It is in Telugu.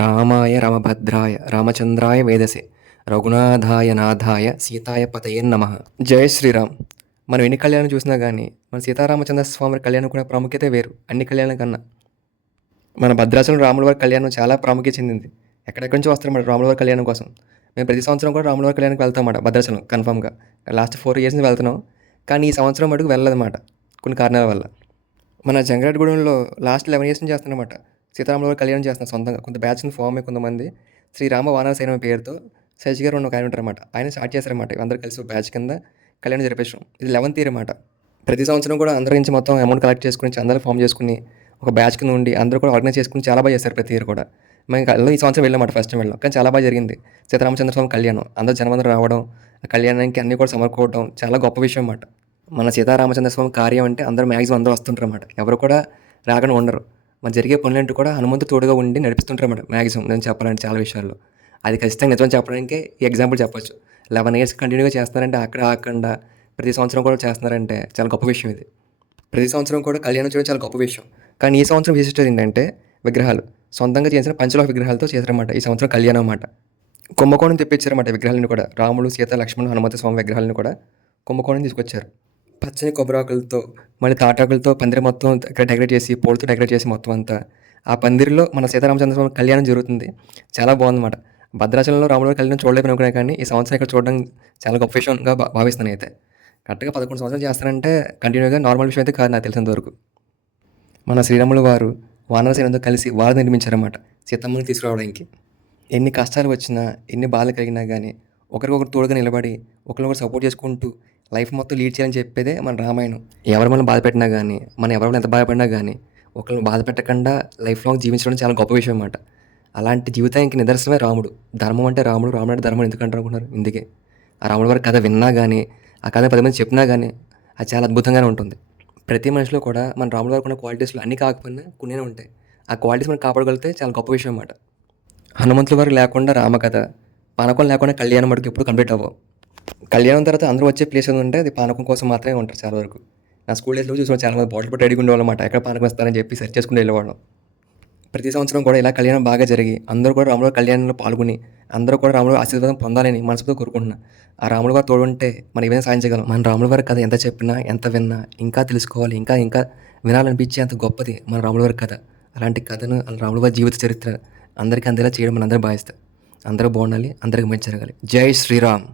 రామాయ రామభద్రాయ రామచంద్రాయ వేదసే రఘునాథాయ నాథాయ సీతాయ పతయే నమ. జై శ్రీరామ్. మనం ఎన్ని కళ్యాణం చూసినా కానీ మన సీతారామచంద్ర స్వామి కళ్యాణం కూడా ప్రాముఖ్యత వేరు అన్ని కళ్యాణం కన్నా. మన భద్రాచలం రాముల వారి కళ్యాణం చాలా ప్రాముఖ్యత చెందింది. ఎక్కడెక్కడి నుంచి వస్తారన్నమాట రాముల వారి కళ్యాణం కోసం. మేము ప్రతి సంవత్సరం కూడా రాముల వారి కళ్యాణానికి వెళ్తామన్నమాట భద్రాచలం కన్ఫామ్గా. లాస్ట్ 4 years నుంచి వెళ్తున్నాం, కానీ ఈ సంవత్సరం మటుకు వెళ్ళదన్నమాట కొన్ని కారణాల వల్ల. మన జంగారెడ్డిగూడెంలో లాస్ట్ 11 years నుంచి చేస్తున్నమాట సీతారాముల వారి కళ్యాణం చేస్తున్నారు సొంతంగా. కొంత బ్యాచ్ని ఫామ్ అయ్యి కొంతమంది శ్రీరామ వానర సైన్యం పేరుతో శశి గారు ఒక ఆయన ఉంటారన్నమాట. ఆయన స్టార్ట్ చేశారన్నమాట. అందరూ కలిసి ఒక బ్యాచ్ కింద కళ్యాణం జరిపేసాం. ఇది 11th year అన్నమాట. ప్రతి సంవత్సరం కూడా అందరి నుంచి మొత్తం అమౌంట్ కలెక్ట్ చేసుకుని అందరూ ఫామ్ చేసుకుని ఒక బ్యాచ్ కింద ఉండి అందరూ కూడా ఆర్గనైజ్ చేసుకుని చాలా బాగా చేస్తారు ప్రతి ఇయర్ కూడా. మేము ఈ సంవత్సరం వెళ్ళామాట, ఫస్ట్ టైం వెళ్ళాం, కానీ చాలా బాగా జరిగింది. సీతారామచంద్ర స్వామి కళ్యాణం అందరూ జనమందరూ రావడం, ఆ కళ్యాణానికి అన్నీ కూడా సమకూడటం చాలా గొప్ప విషయం అన్నమాట. మన సీతారామచంద్ర స్వామి కార్యం అంటే అందరూ మ్యాక్సిమం అందరూ వస్తుంటారు అన్నమాట. ఎవరు కూడా రాకుండా ఉండరు. మన జరిగే పనులంటూ కూడా హనుమంతు తోడుగా ఉండి నడిపిస్తుంటారు అన్నమాట మ్యాక్సిమం. నేను చెప్పాలంటే చాలా విషయాల్లో అది ఖచ్చితంగా నిజం చెప్పడానికి ఈ ఎగ్జాంపుల్ చెప్పొచ్చు. 11 years కంటిన్యూగా చేస్తున్నారంటే అక్కడ ఆకుండా ప్రతి సంవత్సరం కూడా చేస్తున్నారంటే చాలా గొప్ప విషయం ఇది. ప్రతి సంవత్సరం కూడా కళ్యాణం చేయడం చాలా గొప్ప విషయం. కానీ ఈ సంవత్సరం విశిష్టత ఏంటంటే విగ్రహాలు సొంతంగా చేసిన పంచలోహ విగ్రహాలతో చేశారన్నమాట ఈ సంవత్సరం కళ్యాణం అన్నమాట. కుంభకోణం తెప్పించారన్నమాట విగ్రహాలను కూడా. రాముడు, సీత, లక్ష్మణుడు, హనుమంత స్వామి విగ్రహాలను కూడా కుంభకోణం తీసుకొచ్చారు. పచ్చని కొబ్బరాకులతో మళ్ళీ తాటాకులతో పందిరి మొత్తం డెకరేట్ చేసి పూలతో డెకరేట్ చేసి మొత్తం అంతా ఆ పందిరిలో మన సీతారామచంద్ర స్వామి కళ్యాణం జరుగుతుంది. చాలా బాగుందన్నమాట. భద్రాచలంలో రాముల వారి కళ్యాణం చూడలేకపోయినా అనుకున్నా, కానీ ఈ సంవత్సరం ఇక్కడ చూడడం చాలా గొప్ప విషయంగా భావిస్తాను. అయితే కరెక్ట్గా 11 సంవత్సరాలు చేస్తారంటే కంటిన్యూగా నార్మల్ విషయం అయితే కాదు నాకు తెలిసినంత వరకు. మన శ్రీరాములు వారు వానరసేనతో కలిసి వారు నిర్మించారన్నమాట సీతమ్మని తీసుకురావడానికి. ఎన్ని కష్టాలు వచ్చినా ఎన్ని బాధలు కలిగినా కానీ ఒకరికొకరు తోడుగా నిలబడి ఒకరికొకరు సపోర్ట్ చేసుకుంటూ లైఫ్ మొత్తం లీడ్ చేయాలని చెప్పేదే మన రామాయణం. ఎవరు మనం బాధ పెట్టినా కానీ మనం ఎవరు ఎంత బాధపడినా కానీ ఒకరిని బాధ పెట్టకుండా లైఫ్ లాంగ్ జీవించడం చాలా గొప్ప విషయం అన్నమాట. అలాంటి జీవితానికి నిదర్శనమే రాముడు. ధర్మం అంటే రాముడు, రాముడు అంటే ధర్మం ఎందుకంటారు అనుకుంటున్నారు? ఇందుకే ఆ రాముడు వారి కథ విన్నా కానీ ఆ కథ 10 మంది చెప్పినా కానీ అది చాలా అద్భుతంగానే ఉంటుంది. ప్రతి మనిషిలో కూడా మన రాముడు వారికి ఉన్న క్వాలిటీస్లో అన్నీ కాకపోయినా కొన్నే ఉంటాయి. ఆ క్వాలిటీస్ మనం కాపాడగలిగితే చాలా గొప్ప విషయం అన్నమాట. హనుమంతుల వారు లేకుండా రామకథ, పానకం లేకుండా కళ్యాణం మటుకు ఎప్పుడు కంప్లీట్ అవ్వవు. కళ్యాణం తర్వాత అందరూ వచ్చే ప్లేస్ ఏదంటే అది పానకం కోసం మాత్రమే ఉంటారు చాలా వరకు. నా స్కూల్ డేస్లో చూసిన చాలా మంది బాటిల్ పట్టి రెడీగా ఉండేవాళ్ళం అన్నమాట. ఎక్కడ పానకం ఇస్తారని చెప్పి సెర్చ్ చేసుకుని వెళ్ళేవాళ్ళం. ప్రతి సంవత్సరం కూడా ఇలా కళ్యాణం బాగా జరిగి అందరూ కూడా రాముల కళ్యాణంలో పాల్గొని అందరూ కూడా రాముల ఆశీర్వాదం పొందాలని మనసుతో కోరుకుంటున్నా. ఆ రాముల వారు తోడుంటే మనం ఏమైనా సాధించగలం. మన రాముల వారి కథ ఎంత చెప్పినా ఎంత విన్నా ఇంకా తెలుసుకోవాలి, ఇంకా ఇంకా వినాలనిపించే అంత గొప్పది మన రాముల వారి కథ. అలాంటి కథను రాముల వారి జీవిత చరిత్ర అందరికీ అందేలా చేయడం మన అందరూ భావిస్తాం. అందరూ బాగుండాలి, అందరికీ మంచి జరగాలి. జై శ్రీరామ్.